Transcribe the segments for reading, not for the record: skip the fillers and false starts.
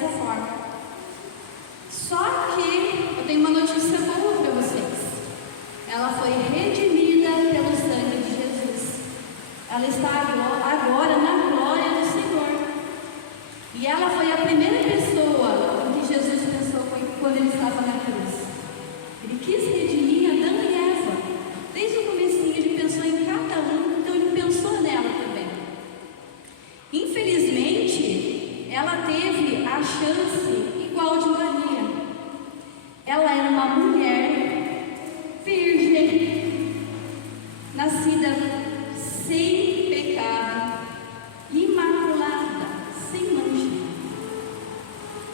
dessa forma. Só que eu tenho uma notícia boa para vocês. Ela foi redimida pelo sangue de Jesus. Ela está agora na glória do Senhor. E ela foi a primeira pessoa em que Jesus pensou quando ele estava na cruz. Ele quis redimir Adão e Eva. Desde o comecinho ele pensou em cada um, então ele pensou nela também. Infelizmente, ela teve a chance igual de Maria. Ela era uma mulher virgem, nascida sem pecado, imaculada, sem mancha.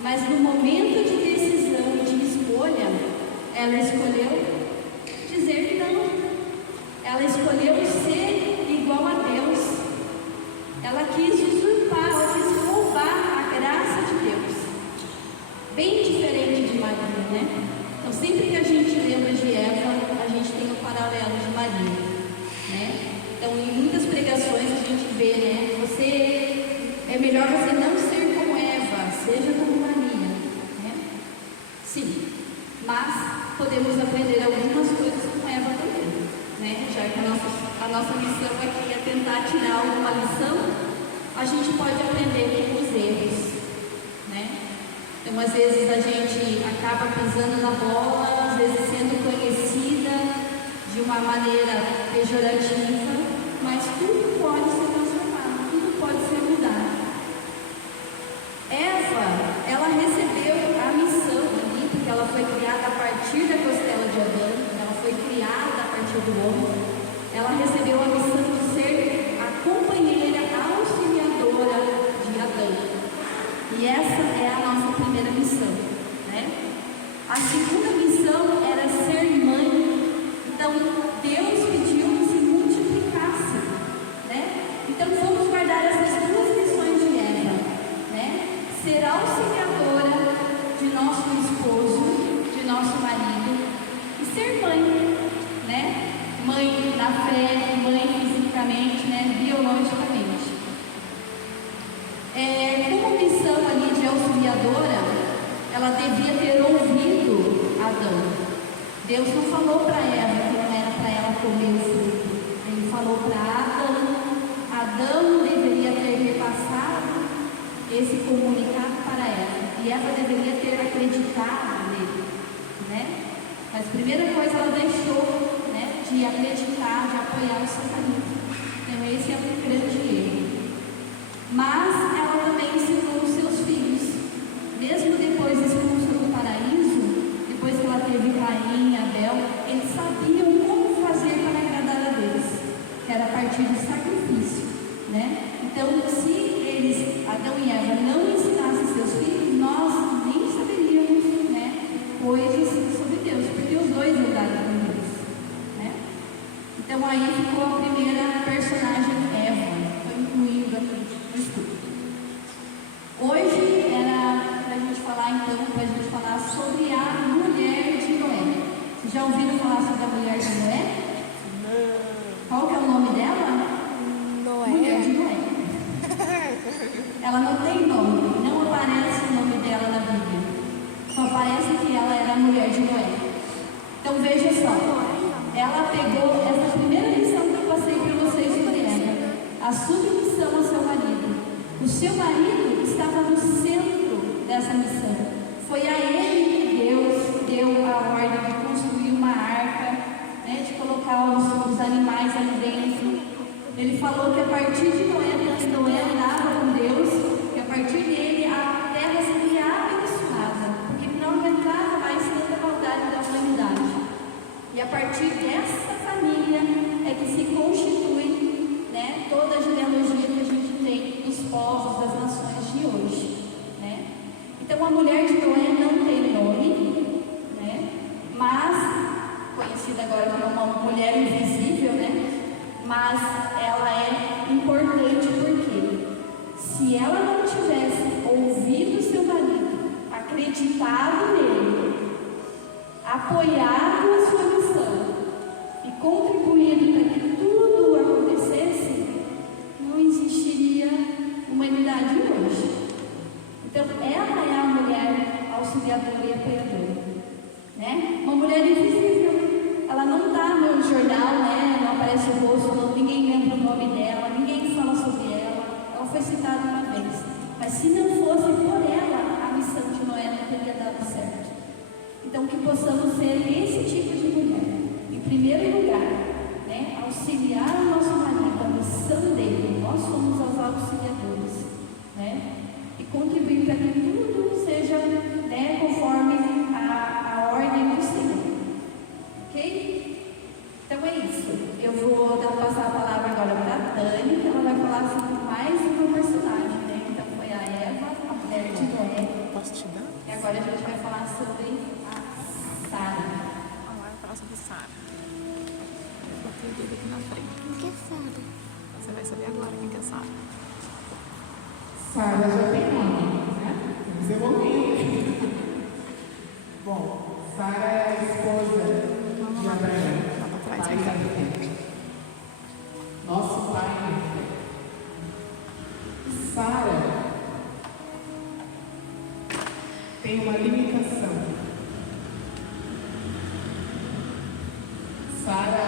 Mas no momento de decisão, de escolha, ela escolheu dizer não. Ela escolheu ser igual a Deus. Ela quis usurpar, ela quis roubar a graça de Deus. Bem diferente de Maria, né? Então, sempre que a gente lembra de Eva, a gente tem um paralelo de Maria, né? Então, em muitas pregações a gente vê, né? É melhor você não ser como Eva, seja como Maria, né? Sim, mas podemos aprender algumas coisas com Eva também, né? Já que a nossa missão aqui é tentar tirar alguma lição, a gente pode aprender com os erros, né? Então, às vezes a gente acaba pisando na bola, às vezes sendo conhecida de uma maneira pejorativa, mas tudo pode ser transformado, tudo pode ser mudado. Eva, ela recebeu a missão ali, porque ela foi criada a partir da costela de Adão, ela foi criada a partir do homem. Ela recebeu a missão de ser a companheira auxiliadora de Adão. E essa é a nossa primeira missão, né? A segunda missão era ser mãe. Então, Deus pediu que se multiplicasse, né? Então, vamos guardar essas duas missões de Eva, né? Ser auxiliadora de nosso esposo, de nosso marido, e ser mãe, né? Mãe na fé, mãe fisicamente, né? Biologicamente. Como missão ali de auxiliadora, ela devia ter ouvido Adão. Deus não falou para Eva que não era para ela comer o fruto. Ele falou para Adão. Adão deveria ter repassado esse comunicado para Eva. E Eva deveria ter acreditado nele, né? Mas a primeira coisa ela deixou, né, de acreditar, de apoiar o seu marido. Então esse é o grande erro. Mas ela também ensinou os seus filhos. Mesmo depois expulso do paraíso, depois que ela teve Caim e Abel, eles sabiam como fazer para agradar a Deus, que era a partir do sacrifício, né? Então, se eles, Adão e Eva, não ensinassem seus filhos, nós nem saberíamos, né, coisas sobre Deus, porque os dois andaram com Deus, né? Então aí ficou a primeira personagem, Eva, foi incluída no estudo. Hoje era para a gente falar, então, para a gente falar sobre a mulher de Noé. Vocês já ouviram falar sobre a mulher de Noé? Qual que é o nome dela? Noé. Mulher de Noé. Ela não tem nome, não aparece o nome dela na Bíblia. Só aparece que ela era a mulher de Noé. Então veja só, ela pegou essa primeira lição que eu passei para vocês sobre ela, a submissão ao seu marido. O seu marido estava no centro dessa missão. Foi a ele que Deus deu a ordem de construir uma arca, né, de colocar os animais ali dentro. Ele falou que a partir de Noé andava com Deus, que a partir dele a terra seria abençoada, porque não entrava mais tanta maldade da humanidade. E a partir dessa família é que se constitui, né, toda a genealogia que a gente tem dos povos, das nações de hoje, né? Então a mulher de Noé não tem nome, né? Mas conhecida agora como uma mulher invisível, né? Mas ela é importante porque se ela não tivesse ouvido seu marido, acreditado nele, apoiado a sua missão e contribuído para que tudo acontecesse, não existiria humanidade hoje. Então ela é a auxiliadora e apoiadora, né? Uma mulher invisível, ela não está no jornal, né? Não aparece o rosto, não, ninguém lembra o nome dela, ninguém fala sobre ela foi citada uma vez, mas se não fosse por ela, a missão de Noé não teria dado certo. Então, que possamos ser esse tipo de mulher, em primeiro lugar, né? Auxiliar o nosso marido, a missão dele, nós somos os auxiliadores, né? E contribuir para que tudo seja, né, conforme a ordem do Senhor, ok? Então é isso. Eu vou passar a palavra agora para a Dani, que ela vai falar sobre mais uma personagem, né? Então foi a Eva, a mulher de Noé. Posso te dar? E agora a gente vai falar sobre a Sara. Agora vai falar sobre Sara. Eu botei o dedo aqui na frente. O que é Sara? Você vai saber agora quem que é Sara. Sara já tem nome, né? Vamos evoluir. Bom, Sara é a esposa de Abraão, pai da fé. Nosso pai na fé. Sara tem uma limitação. Sara,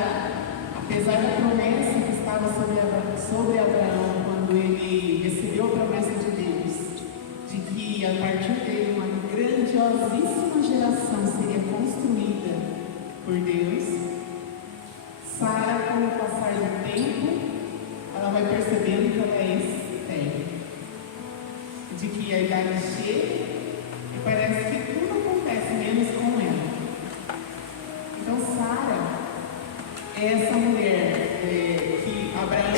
apesar da promessa que estava sobre Abraão, quando ele recebeu a promessa de Deus, de que a partir dele uma grandiosíssima geração seria construída por Deus, Sara, com o passar do tempo, ela vai percebendo que ela é estéril, de que a idade chega e parece que tudo acontece menos com ela. Então Sara é essa mulher que Abraão,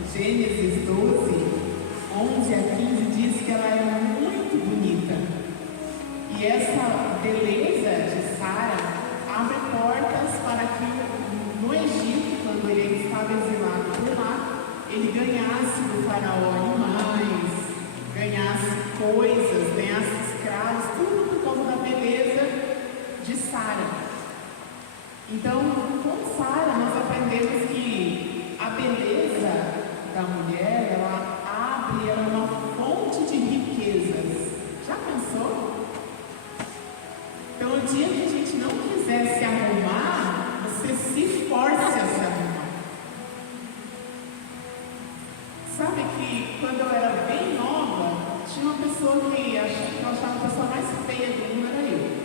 em Gênesis 12, 11 a 15, diz que ela é muito bonita. E essa beleza de Sara abre portas para que no Egito, quando ele estava exilado por lá, ele ganhasse do faraó animais, ganhasse coisas, ganhasse escravos, tudo por causa da beleza de Sara. Então, com Sara, nós aprendemos que a beleza da mulher, ela abre, ela é uma fonte de riquezas. Já pensou? Então, o dia que a gente não quiser se arrumar, você se força a se arrumar. Sabe que quando eu era bem nova, tinha uma pessoa que eu achava a pessoa mais feia do mundo, era eu.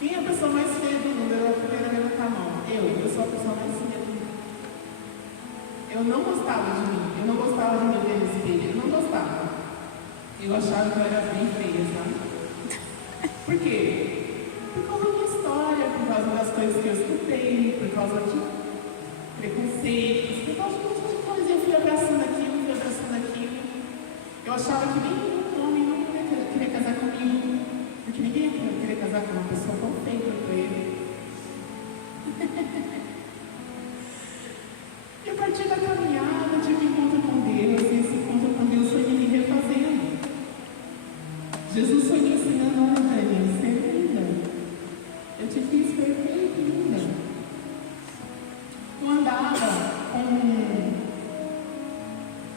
Quem é a pessoa mais feia do mundo? Era a primeira a levantar a mão. Eu sou a pessoa mais feia do mundo. Eu não gostava de mim, eu não gostava de me ver no espelho, eu não gostava. Eu achava que eu era bem feia, sabe? Por quê? Por causa da minha história, por causa das coisas que eu escutei, por causa de preconceitos, por causa de um monte de coisa. Eu fui abraçando aquilo, fui abraçando aquilo. Eu achava que nenhum homem não queria casar comigo, porque ninguém ia querer casar com uma pessoa tão feia quanto ele. E a partir da caminhada, eu tive um encontro com Deus, e esse encontro com Deus foi me refazendo. Jesus foi me ensinando, olha, Dani, você é linda. Eu te fiz perfeita e linda. Eu andava com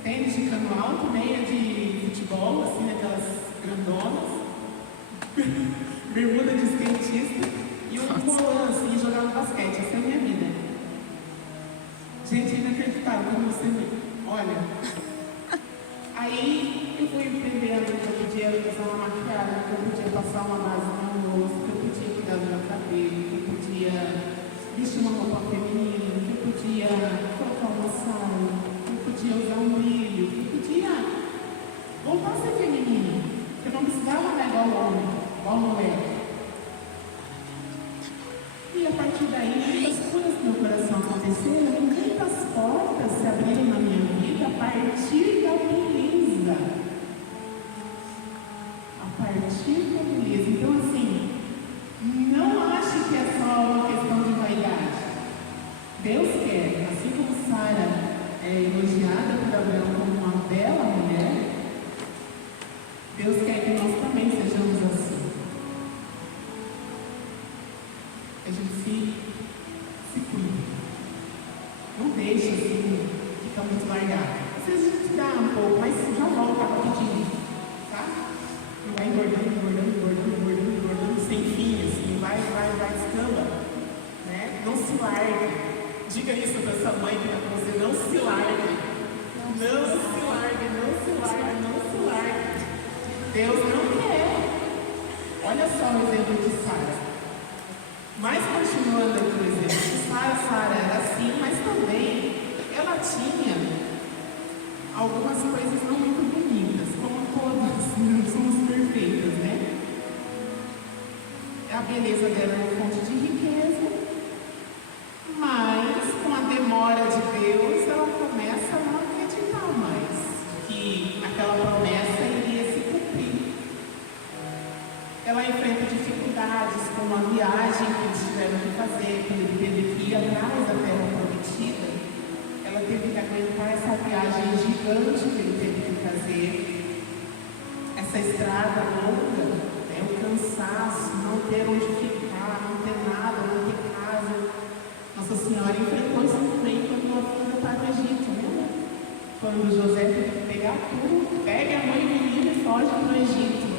tênis de cano alto, meia de futebol, assim, aquelas grandonas, bermuda de skatista e um colã, assim, jogando basquete. Essa é a minha vida. Gente, inacreditável como você vê. Olha. Aí eu fui entendendo que eu podia usar uma maquiagem, que eu podia passar uma base no rosto, que eu podia cuidar do meu cabelo, que eu podia vestir uma roupa feminina, que eu podia colocar uma saia, que eu podia usar um brilho, que eu podia voltar a ser feminina. Eu não precisava andar igual homem, igual mulher. E a partir daí, muitas coisas no meu coração aconteceram, muitas portas se abriram na minha vida a partir da beleza. A partir da beleza. Então, assim, não ache que é só uma questão de vaidade. Deus quer, assim como Sara é elogiada por Abraão como uma bela mulher, Deus quer que nós também sejamos assim. A gente se cuida. Não deixa assim, ficar muito largado. Às vezes a gente dá um pouco, mas já volta rapidinho, tá? Não vai engordando. Deus não quer. Olha só o exemplo de Sara. Mas continuando aqui o exemplo de Sara, Sara era assim, mas também ela tinha algumas coisas não muito bonitas, como todas, não somos perfeitas, né? A beleza dela é uma fonte de riqueza, mas com a demora de Deus, ela começa a não acreditar mais que aquela promessa iria se cumprir. Ela enfrenta dificuldades, como a viagem que eles tiveram que fazer, quando ele teve que ir atrás da terra prometida. Ela teve que aguentar essa viagem gigante que ele teve que fazer, essa estrada longa, o cansaço, não ter onde ficar, não ter nada, não ter casa. Nossa Senhora enfrentou isso também quando ela foi para o Egito, né? Quando José teve que pegar tudo, pega a mãe e menina e foge para o Egito.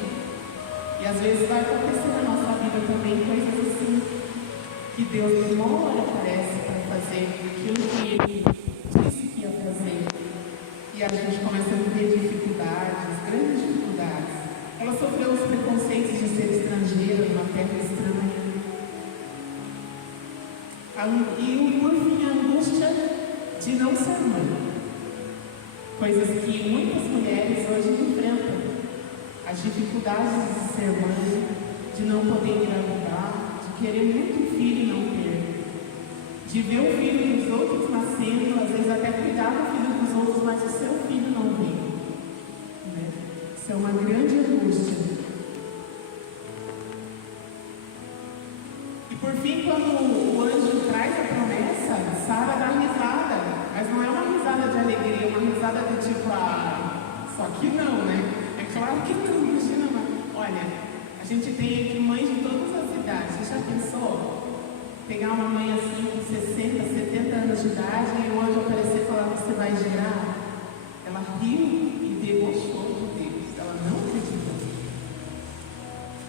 E às vezes vai acontecer na nossa vida também coisas assim, que Deus demora, parece, para fazer aquilo que Ele disse que ia fazer. E a gente começa a viver dificuldades, grandes dificuldades. Ela sofreu os preconceitos de ser estrangeira, numa terra estranha. E por fim, a angústia de não ser mãe. Coisas que muitas mulheres hoje enfrentam. As dificuldades de ser mãe, de não poder engravidar, de querer muito filho e não ter. De ver o filho dos outros nascendo, às vezes até cuidar do filho dos outros, mas o seu filho não vem. Né? Isso é uma grande angústia. E por fim, quando o anjo traz a promessa, Sara dá risada. Mas não é uma risada de alegria, é uma risada de tipo, só que não, né? É claro que não, imagina, não. Olha, a gente tem aqui mães de todas as idades. Você já pensou? Pegar uma mãe assim com 60, 70 anos de idade e o anjo aparecer e falar que você vai gerar? Ela riu e debochou de Deus. Ela não acreditou.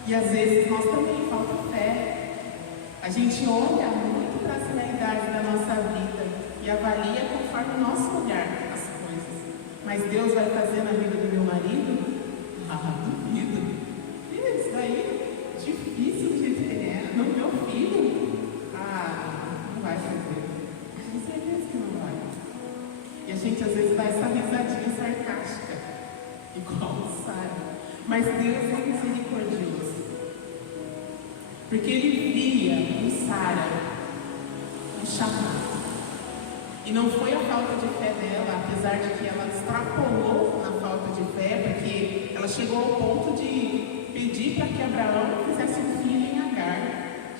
E às vezes nós também falta fé. A gente olha muito para as realidades da nossa vida e avalia conforme o nosso olhar as coisas. Mas Deus vai fazer na vida do meu marido? Duvido. Isso daí, difícil de entender. No meu filho? Não vai fazer. Com certeza que não vai. E a gente às vezes dá essa risadinha sarcástica, igual Sara. Mas Deus é misericordioso. Porque Ele via em Sara um chamado. E não foi a falta de fé dela, apesar de que ela extrapolou na falta de fé, porque ela chegou ao ponto de pedir para que Abraão fizesse um filho em Agar.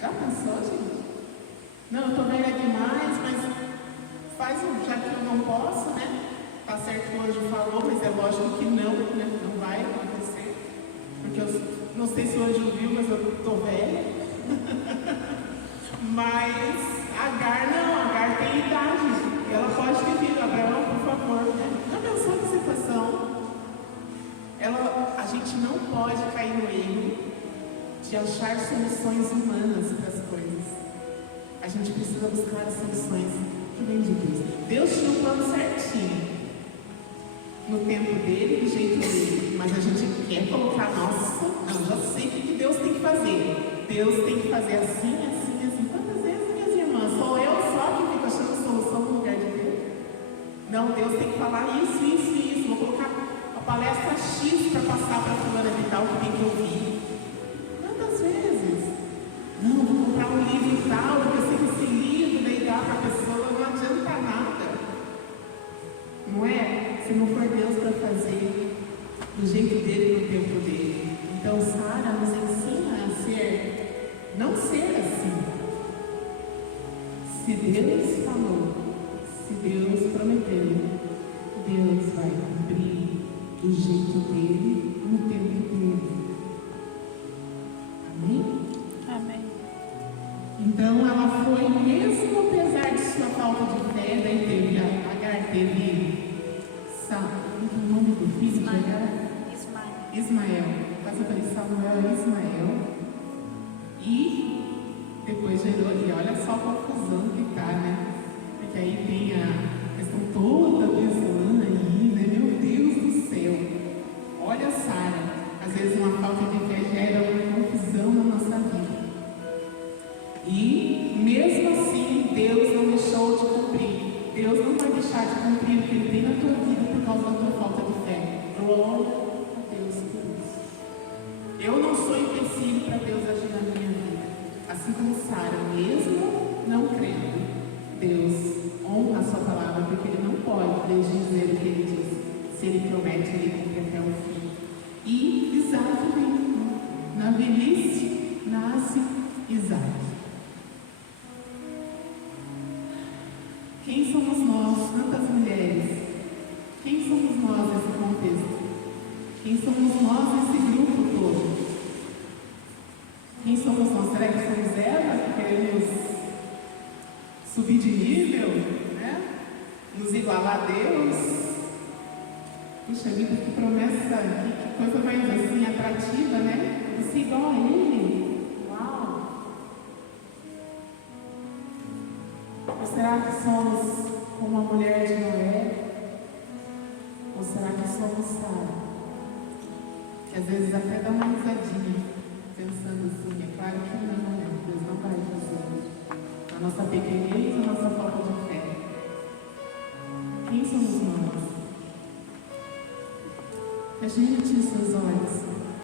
Já pensou, gente? Não, eu estou velha demais, mas já que eu não posso, né? Tá certo que o anjo falou, mas é lógico que não, né? Não vai acontecer. Porque eu não sei se o anjo viu, mas eu estou velha. Mas Agar não, Agar tem idade. E ela pode ter filho. Abraão, por favor, né? Já pensou na situação? A gente não pode cair no erro de achar soluções humanas para as coisas. A gente precisa buscar as soluções que vêm de Deus. Deus tinha um plano certinho, no tempo dele, do jeito dele. Mas a gente quer colocar, nossa, não, já sei o que Deus tem que fazer. Deus tem que fazer assim, assim, assim. Quantas vezes, minhas irmãs, sou eu só que fico achando solução no lugar de Deus? Não, Deus tem que falar isso, isso e isso. Vou colocar a palestra X para passar para a fulana de tal que tem que ouvir. Quantas vezes? Não, vou comprar um livro tal, porque eu sei que esse livro daí dá para a pessoa, não adianta nada. Não é? Se não for Deus para fazer do jeito dele, no tempo dele. Então, Sara nos ensina a não ser assim. Se Deus falou, se Deus prometeu, Deus vai cumprir do jeito dele, no tempo dele. Amém? Amém. Então ela foi, mesmo apesar de sua falta de fé, daí teve Agar, teve o nome do filho de Agar? Ismael. Quase falei Samuel, Ismael. E depois gerou, e olha só a confusão que tá, né? Porque aí tem a questão toda do Islã aí, né? Meu Deus do céu. Olha Sara. Às vezes empecilho para Deus agir na minha vida. Assim como Sara, mesmo não crendo, Deus honra a sua palavra, porque Ele não pode desdizer o que Ele diz. Se Ele promete, Ele cumpre até o fim. E Isaac vem. Na velhice nasce Isaac. Quem somos nós, tantas mulheres? Quem somos nós nesse contexto? Quem somos nós nesse grupo todo? Quem somos nós? Será que somos Eva, que queremos subir de nível, né? Nos igualar a Deus? Puxa vida, que promessa, que coisa mais assim atrativa, né? Você igual a Ele. Uau! Ou será que somos como a mulher de Noé? Ou será que somos Sara? Que às vezes até dá uma risadinha, pensando assim, é claro que não, né? Deus não vai fazer. A nossa pequenez, a nossa falta de fé. Quem somos nós? Feche os seus olhos.